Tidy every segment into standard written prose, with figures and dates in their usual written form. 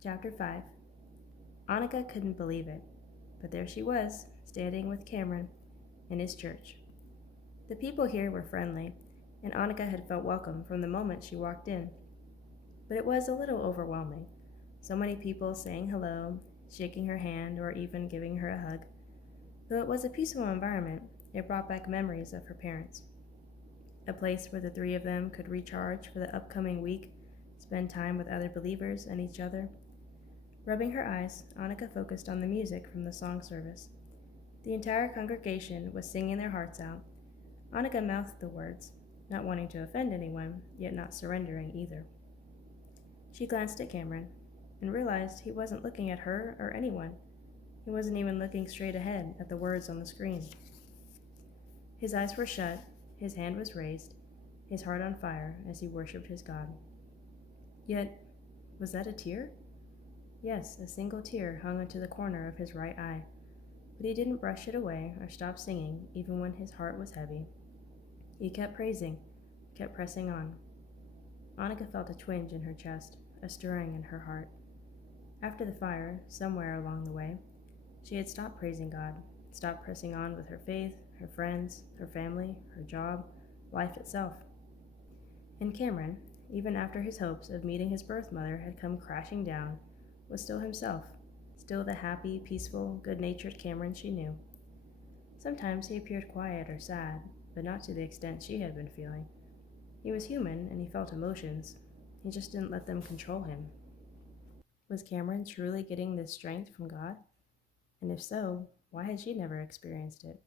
Chapter 5. Annika couldn't believe it, but there she was, standing with Cameron in his church. The people here were friendly, and Annika had felt welcome from the moment she walked in. But it was a little overwhelming. So many people saying hello, shaking her hand, or even giving her a hug. Though it was a peaceful environment, it brought back memories of her parents. A place where the three of them could recharge for the upcoming week, spend time with other believers and each other. Rubbing her eyes, Annika focused on the music from the song service. The entire congregation was singing their hearts out. Annika mouthed the words, not wanting to offend anyone, yet not surrendering either. She glanced at Cameron and realized he wasn't looking at her or anyone. He wasn't even looking straight ahead at the words on the screen. His eyes were shut, his hand was raised, his heart on fire as he worshipped his God. Yet, was that a tear? Yes, a single tear hung into the corner of his right eye, but he didn't brush it away or stop singing even when his heart was heavy. He kept praising, kept pressing on. Annika felt a twinge in her chest, a stirring in her heart. After the fire, somewhere along the way, she had stopped praising God, stopped pressing on with her faith, her friends, her family, her job, life itself. And Cameron, even after his hopes of meeting his birth mother had come crashing down, was still himself, still the happy, peaceful, good-natured Cameron she knew. Sometimes he appeared quiet or sad, but not to the extent she had been feeling. He was human and he felt emotions. He just didn't let them control him. Was Cameron truly getting this strength from God? And if so, why had she never experienced it?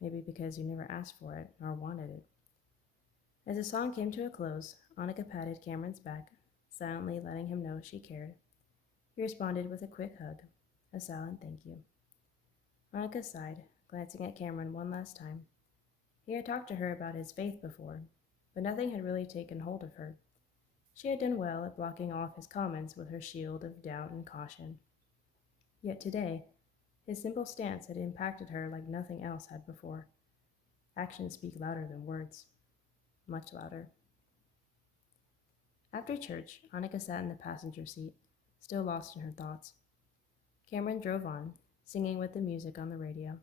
Maybe because he never asked for it or wanted it. As the song came to a close, Annika patted Cameron's back, silently letting him know she cared. He responded with a quick hug, a silent thank you. Annika sighed, glancing at Cameron one last time. He had talked to her about his faith before, but nothing had really taken hold of her. She had done well at blocking off his comments with her shield of doubt and caution. Yet today, his simple stance had impacted her like nothing else had before. Actions speak louder than words, much louder. After church, Annika sat in the passenger seat, still lost in her thoughts. Cameron drove on, singing with the music on the radio.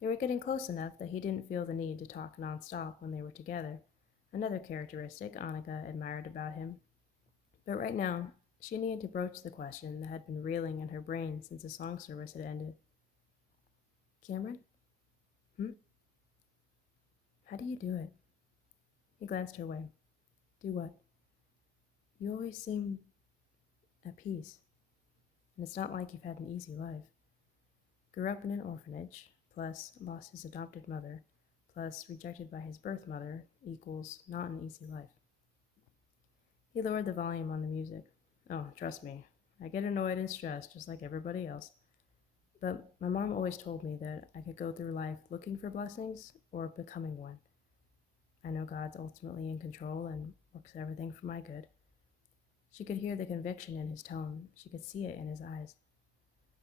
They were getting close enough that he didn't feel the need to talk nonstop when they were together, another characteristic Annika admired about him. But right now, she needed to broach the question that had been reeling in her brain since the song service had ended. Cameron? How do you do it? He glanced her way. Do what? You always seem at peace. And it's not like you've had an easy life. Grew up in an orphanage, plus lost his adopted mother, plus rejected by his birth mother, equals not an easy life. He lowered the volume on the music. Oh, trust me, I get annoyed and stressed just like everybody else. But my mom always told me that I could go through life looking for blessings or becoming one. I know God's ultimately in control and works everything for my good. She could hear the conviction in his tone. She could see it in his eyes.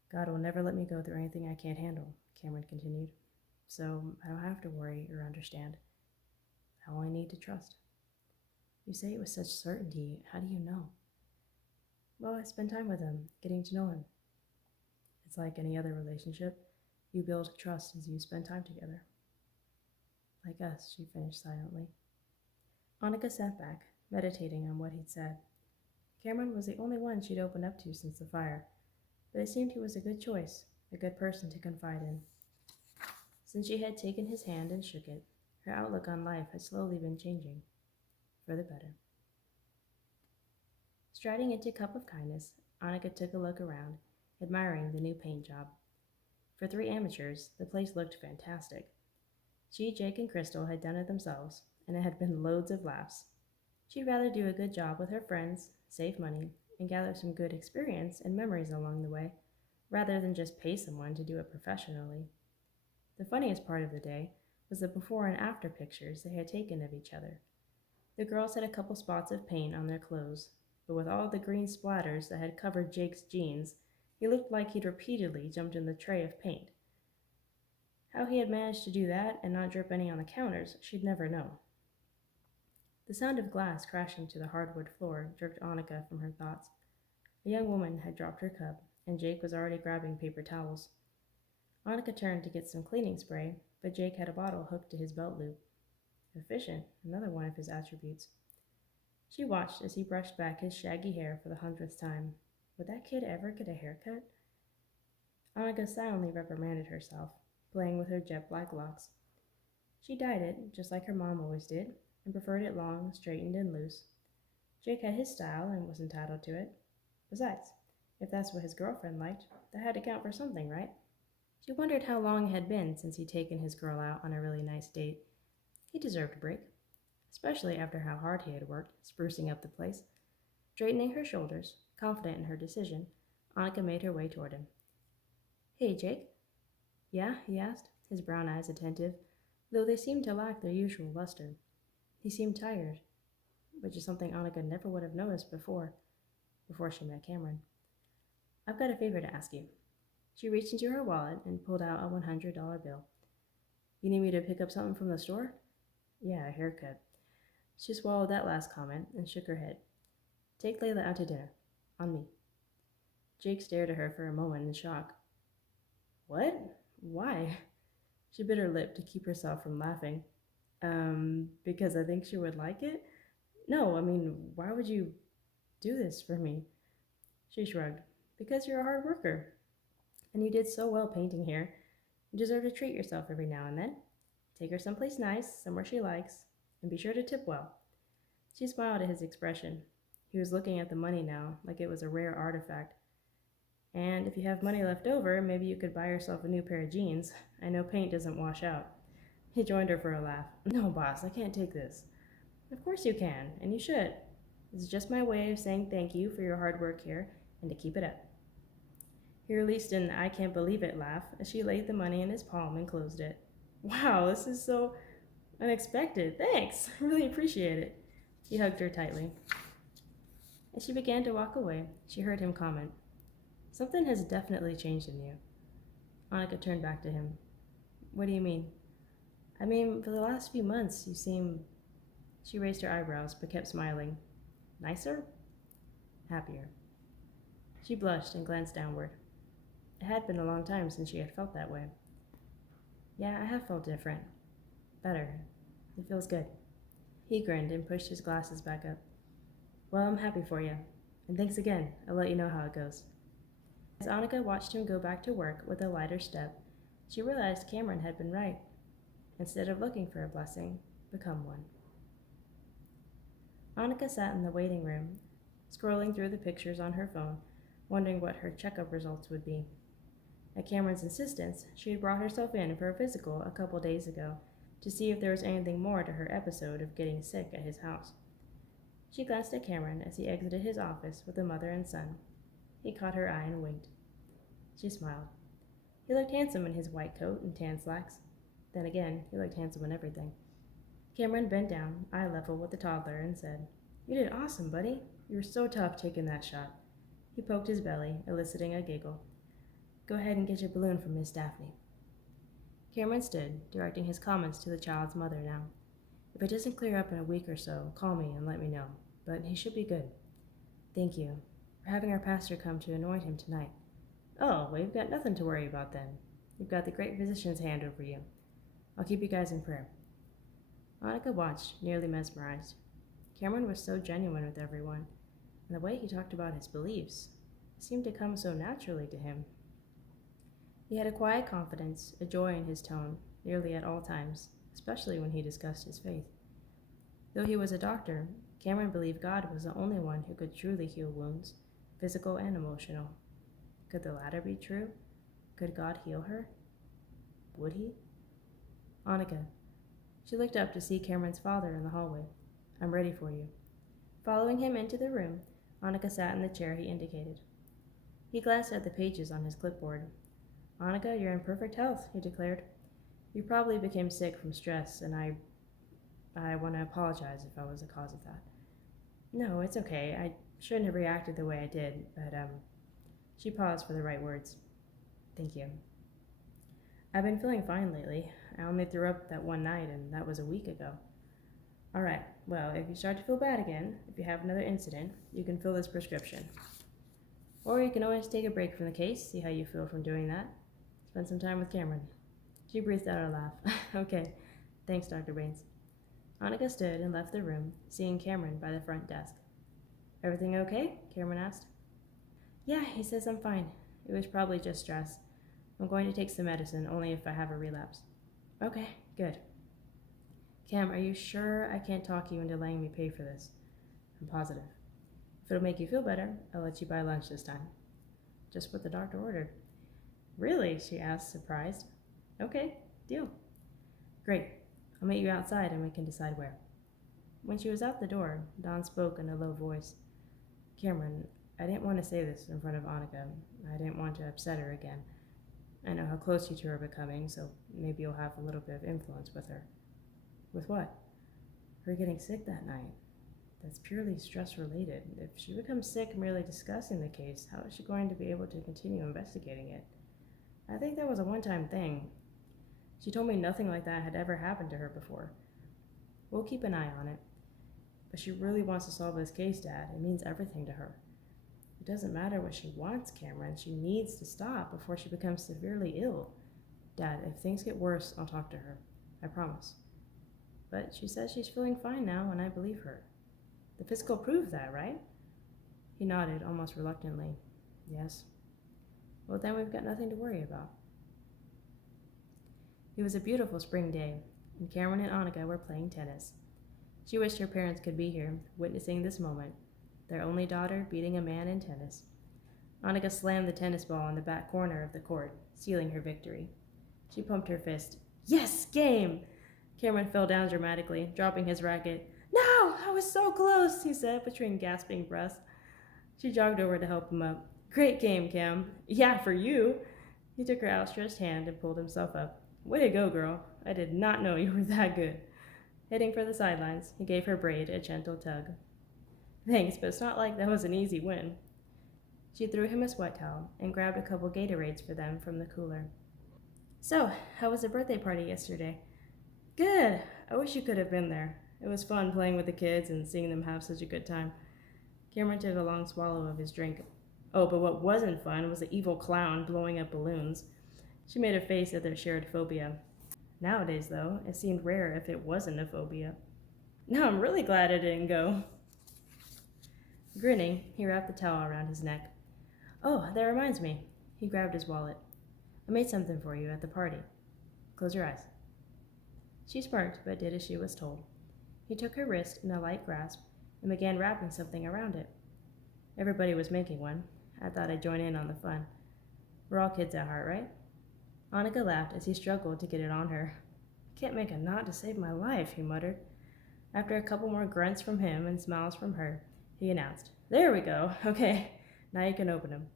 God will never let me go through anything I can't handle, Cameron continued. So I don't have to worry or understand. I only need to trust. You say it with such certainty. How do you know? Well, I spend time with him, getting to know him. It's like any other relationship. You build trust as you spend time together. Like us, she finished silently. Annika sat back, meditating on what he'd said. Cameron was the only one she'd opened up to since the fire, but it seemed he was a good choice, a good person to confide in. Since she had taken his hand and shook it, her outlook on life had slowly been changing, for the better. Striding into Cup of Kindness, Annika took a look around, admiring the new paint job. For 3 amateurs, the place looked fantastic. She, Jake, and Crystal had done it themselves, and it had been loads of laughs. She'd rather do a good job with her friends, save money, and gather some good experience and memories along the way, rather than just pay someone to do it professionally. The funniest part of the day was the before and after pictures they had taken of each other. The girls had a couple spots of paint on their clothes, but with all the green splatters that had covered Jake's jeans, he looked like he'd repeatedly jumped in the tray of paint. How he had managed to do that and not drip any on the counters, she'd never know. The sound of glass crashing to the hardwood floor jerked Annika from her thoughts. A young woman had dropped her cup, and Jake was already grabbing paper towels. Annika turned to get some cleaning spray, but Jake had a bottle hooked to his belt loop. Efficient, another one of his attributes. She watched as he brushed back his shaggy hair for the 100th time. Would that kid ever get a haircut? Annika silently reprimanded herself, playing with her jet black locks. She dyed it, just like her mom always did, and preferred it long, straightened, and loose. Jake had his style and was entitled to it. Besides, if that's what his girlfriend liked, that had to count for something, right? She wondered how long it had been since he'd taken his girl out on a really nice date. He deserved a break, especially after how hard he had worked, sprucing up the place. Straightening her shoulders, confident in her decision, Annika made her way toward him. "Hey, Jake." "Yeah?" he asked, his brown eyes attentive, though they seemed to lack their usual luster. He seemed tired, which is something Annika never would have noticed before she met Cameron. "I've got a favor to ask you." She reached into her wallet and pulled out a $100 bill. "You need me to pick up something from the store?" "Yeah, a haircut." She swallowed that last comment and shook her head. "Take Layla out to dinner. On me." Jake stared at her for a moment in shock. "What? Why?" She bit her lip to keep herself from laughing. Because I think she would like it? No, I mean, why would you do this for me?" She shrugged. "Because you're a hard worker. And you did so well painting here. You deserve to treat yourself every now and then. Take her someplace nice, somewhere she likes, and be sure to tip well." She smiled at his expression. He was looking at the money now, like it was a rare artifact. "And if you have money left over, maybe you could buy yourself a new pair of jeans. I know paint doesn't wash out." He joined her for a laugh. "No, boss, I can't take this." "Of course you can, and you should. This is just my way of saying thank you for your hard work here, and to keep it up." He released an "I can't believe it" laugh as she laid the money in his palm and closed it. "Wow, this is so unexpected. Thanks. I really appreciate it." He hugged her tightly. As she began to walk away, she heard him comment, "Something has definitely changed in you." Annika turned back to him. "What do you mean?" "I mean, for the last few months, you seem..." She raised her eyebrows, but kept smiling. "Nicer?" "Happier." She blushed and glanced downward. It had been a long time since she had felt that way. "Yeah, I have felt different. Better. It feels good." He grinned and pushed his glasses back up. "Well, I'm happy for you. And thanks again. I'll let you know how it goes." As Annika watched him go back to work with a lighter step, she realized Cameron had been right. Instead of looking for a blessing, become one. Annika sat in the waiting room, scrolling through the pictures on her phone, wondering what her checkup results would be. At Cameron's insistence, she had brought herself in for a physical a couple days ago to see if there was anything more to her episode of getting sick at his house. She glanced at Cameron as he exited his office with a mother and son. He caught her eye and winked. She smiled. He looked handsome in his white coat and tan slacks. Then again, he looked handsome in everything. Cameron bent down, eye level with the toddler, and said, "You did awesome, buddy. You were so tough taking that shot." He poked his belly, eliciting a giggle. "Go ahead and get your balloon from Miss Daphne." Cameron stood, directing his comments to the child's mother now. "If it doesn't clear up in a week or so, call me and let me know. But he should be good. Thank you. We're having our pastor come to anoint him tonight." "Oh, well, you've got nothing to worry about then. You've got the great physician's hand over you. I'll keep you guys in prayer." Annika watched, nearly mesmerized. Cameron was so genuine with everyone, and the way he talked about his beliefs seemed to come so naturally to him. He had a quiet confidence, a joy in his tone, nearly at all times, especially when he discussed his faith. Though he was a doctor, Cameron believed God was the only one who could truly heal wounds, physical and emotional. Could the latter be true? Could God heal her? Would he? "Annika." She looked up to see Cameron's father in the hallway. "I'm ready for you." Following him into the room, Annika sat in the chair he indicated. He glanced at the pages on his clipboard. "Annika, you're in perfect health," he declared. "You probably became sick from stress, and I want to apologize if I was the cause of that." "No, it's okay. I shouldn't have reacted the way I did, but, She paused for the right words. "Thank you. I've been feeling fine lately. I only threw up that one night, and that was a week ago." "All right. Well, if you start to feel bad again, if you have another incident, you can fill this prescription." Or you can always take a break from the case, see how you feel from doing that. Spend some time with Cameron. She breathed out a laugh. Okay, thanks, Dr. Baines. Annika stood and left the room, seeing Cameron by the front desk. Everything okay? Cameron asked. Yeah, he says I'm fine. It was probably just stress. I'm going to take some medicine, only if I have a relapse. Okay, good. Cam, are you sure I can't talk you into letting me pay for this? I'm positive. If it'll make you feel better, I'll let you buy lunch this time. Just what the doctor ordered. Really? She asked, surprised. Okay, deal. Great. I'll meet you outside and we can decide where. When she was out the door, Dawn spoke in a low voice. Cameron, I didn't want to say this in front of Annika. I didn't want to upset her again. I know how close you two are becoming, so maybe you'll have a little bit of influence with her. With what? Her getting sick that night. That's purely stress-related. If she becomes sick merely discussing the case, how is she going to be able to continue investigating it? I think that was a one-time thing. She told me nothing like that had ever happened to her before. We'll keep an eye on it. But she really wants to solve this case, Dad. It means everything to her. It doesn't matter what she wants, Cameron. She needs to stop before she becomes severely ill. Dad, if things get worse, I'll talk to her. I promise. But she says she's feeling fine now, and I believe her. The physical proved that, right? He nodded, almost reluctantly. Yes. Well, then we've got nothing to worry about. It was a beautiful spring day, and Cameron and Annika were playing tennis. She wished her parents could be here, witnessing this moment, their only daughter beating a man in tennis. Annika slammed the tennis ball in the back corner of the court, sealing her victory. She pumped her fist. Yes, game! Cameron fell down dramatically, dropping his racket. No, I was so close, he said, between gasping breaths. She jogged over to help him up. Great game, Cam. Yeah, for you. He took her outstretched hand and pulled himself up. Way to go, girl. I did not know you were that good. Heading for the sidelines, he gave her braid a gentle tug. Thanks, but it's not like that was an easy win. She threw him a sweat towel and grabbed a couple Gatorades for them from the cooler. So, how was the birthday party yesterday? Good. I wish you could have been there. It was fun playing with the kids and seeing them have such a good time. Cameron took a long swallow of his drink. Oh, but what wasn't fun was the evil clown blowing up balloons. She made a face at their shared phobia. Nowadays, though, it seemed rare if it wasn't a phobia. Now I'm really glad I didn't go. Grinning, he wrapped the towel around his neck. Oh, that reminds me. He grabbed his wallet. I made something for you at the party. Close your eyes. She smirked, but did as she was told. He took her wrist in a light grasp and began wrapping something around it. Everybody was making one. I thought I'd join in on the fun. We're all kids at heart, right? Annika laughed as he struggled to get it on her. Can't make a knot to save my life, he muttered. After a couple more grunts from him and smiles from her, he announced, There we go. Okay, now you can open them.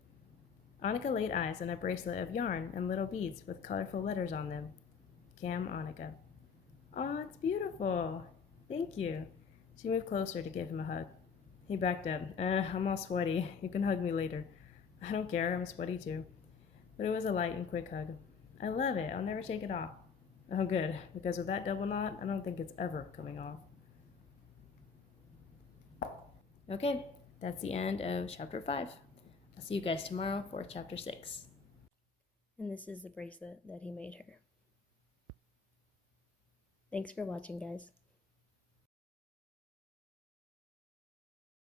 Annika laid eyes on a bracelet of yarn and little beads with colorful letters on them. Cam Annika. Aw, it's beautiful. Thank you. She moved closer to give him a hug. He backed up. I'm all sweaty. You can hug me later. I don't care. I'm sweaty too. But it was a light and quick hug. I love it. I'll never take it off. Oh, good. Because with that double knot, I don't think it's ever coming off. Okay, that's the end of chapter 5. I'll see you guys tomorrow for chapter 6. And this is the bracelet that he made her. Thanks for watching, guys.